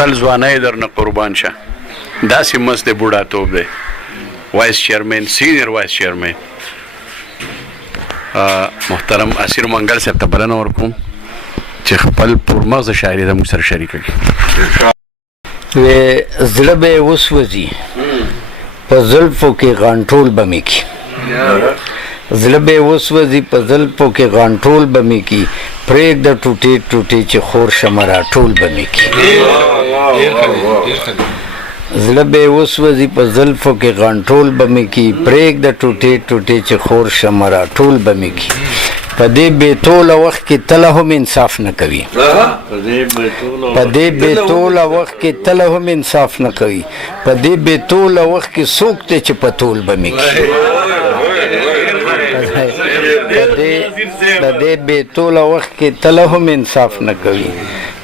اصل ځوانۍ درنه قربان شه داسې مست دی بوډاتوب دی وایس چیرمین سینیر وایس چیرمین محترم اسیر منګل صاحب ته بلنه ورکوم چې خپل پرمغزه شاعري د موږ سره شریکه کړي. زړه به یې وسوځي په زلفو کې غانټول به مې کي زړه به یې وسوځي په زلفو کې غانټول به مې کي پرېږده ټوټې ټوټې چې خور شمه راټول به مې کي زړه به یې وسوځي په زلفو کې غانټول به مې کي پرېږده ټوټې ټوټې چې خور شمه راټول به مې کي په دې بېتوله وخت کې تله هم انصاف نه کوي په دې بېتوله وخت کې تله هم انصاف نه کوي په دې بېتوله وخت کې څوک دی چې په تول به مې کي په دې بېتوله وخت کې تله هم انصاف نه کوي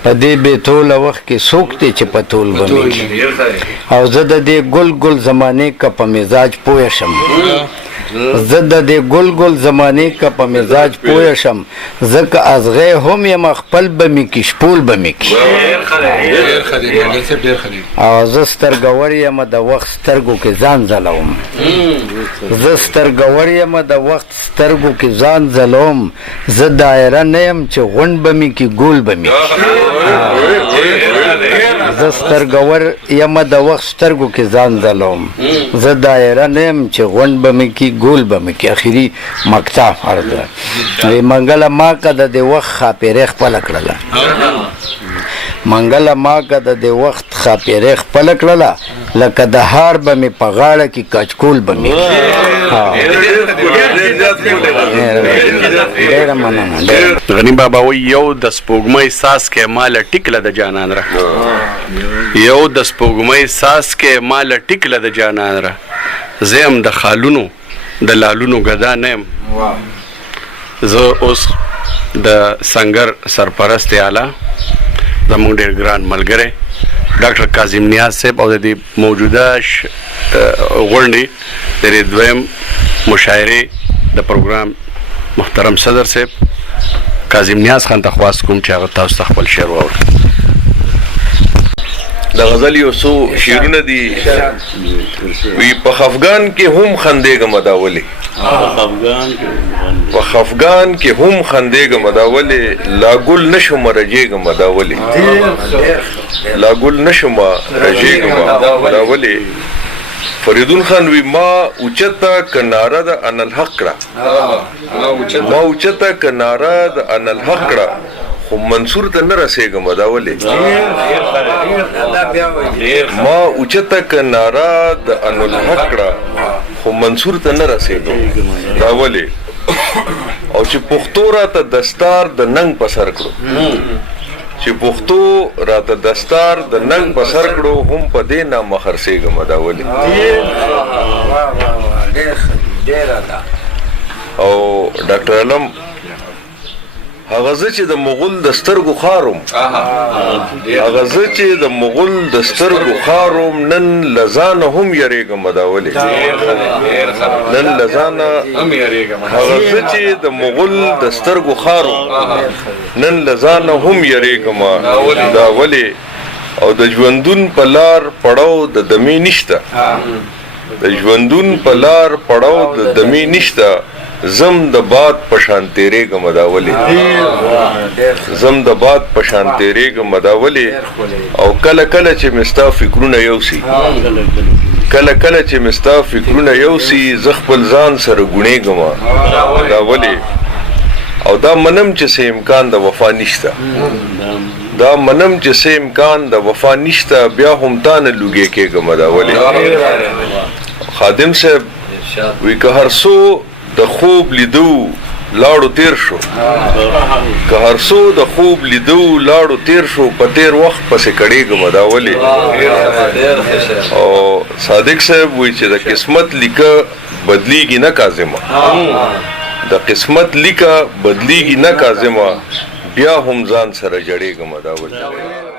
په دې بېتوله وخت کې څوک دی چې په تول به مې کي او زه د دې ګل ګل زمانې که په مزاج پوه شم زه د دې ګل ګل زمانې که په مزاج پوه شم ځکه ازغی هم یم خپل به مې کي شپول به مې کي او زه سترګور یم د وخت سترګو کې ځان ځلوم زه سترګور یم د وخت سترګو کې ځان ځلوم زه دایره نه یم چې غونډ به مې کي ګول به مې کي زه سترګور یم د وخت سترګو کې ځان ځلوم زه دایره نه یم چې غونډ به مې کي ګول به مې کي اخري مقطع عرض منګله ما که د دې وخت خاپیرې خپله کړله منګله ما که د دې وخت خاپیرې خپله کړله لکه د هار به مې په غاړه کې کچکول به مې ډېره مننه غني بابا وایي یو د سپوږمۍ ساس کې ماله ټیکله د جانان را یو د سپوږمۍ ساس کې ماله ټیکله د جانان را زه یم د خالونو د لالونو ګدا نه یم زه اوس د سنګر سرپرست اعلی زموږ ډېر ګران ملګری ډاکټر کاظم نیاز صاحب او د دې موجوده غونډې د دې دویم مشاعرې د پروګرام محترم صدر صاحب کاظم نیاز خان ته خواست کوم چې هغه تاسو ته خپل شعر واوري. د غزل یو څو شعرونه دي وی په خفګان کې هم خندېږم دا ولې په خفګان کې هم خندېږم دا ولې لا ګل نشم رجېږم دا ولې لا ګل نشم رجېږم دا ولې فریدون خان وی ما اوچته کناره د ان الحق کړه ما اوچته کناره د ان الحق کړه خو منصور ته نه رسېږم دا ولې ما اوچته کناره د ان الحق کړه خو منصور ته نه رسېږم دا ولې او چې پښتو راته دستار د ننګ په سر کړو چې پښتو راته دستار د ننګ په سر کړو هم په دې نامه خرڅېږم دا ولې او ډاکټر علم هغه زه چې د مغول د سترګو خاروم هغه زه چې د مغول د سترګو خاروم نن لزانه هم یریږم دا ولې نن لزانه هغه زه چې د مغول د سترګو خاروم نن لزانه هم یریږم دا ولې او د ژوندون په لار پړاو د دمې نشته د ژوندون په لار پړاو د دمې نشته زم د باد په شان تیرېږم دا ولې زم د باد په شان تیرېږم دا ولې او کله کله چې مې ستا فکرونه یوسي کله کله چې مې ستا فکرونه یوسي زه خپل ځان سره ګونېږم دا ولې او دا منم چې څه امکان د وفا نشته دا منم چې څه امکان د وفا نشته بیا هم تا نه لوګې کېږم دا ولې خادم صاحب وی که هر څو د خوب لیدو لاړو تیر شو که هر څو د خوب لیدو لاړو تیر شو په تیر وخت پسې کړېږم دا ولې او صادق صاحب وی چې د قسمت لیکه بدلیږي نه کاظمه د قسمت لیکه بدلیږي نه کاظمه بیا هم ځان سره جړېږم دا ولې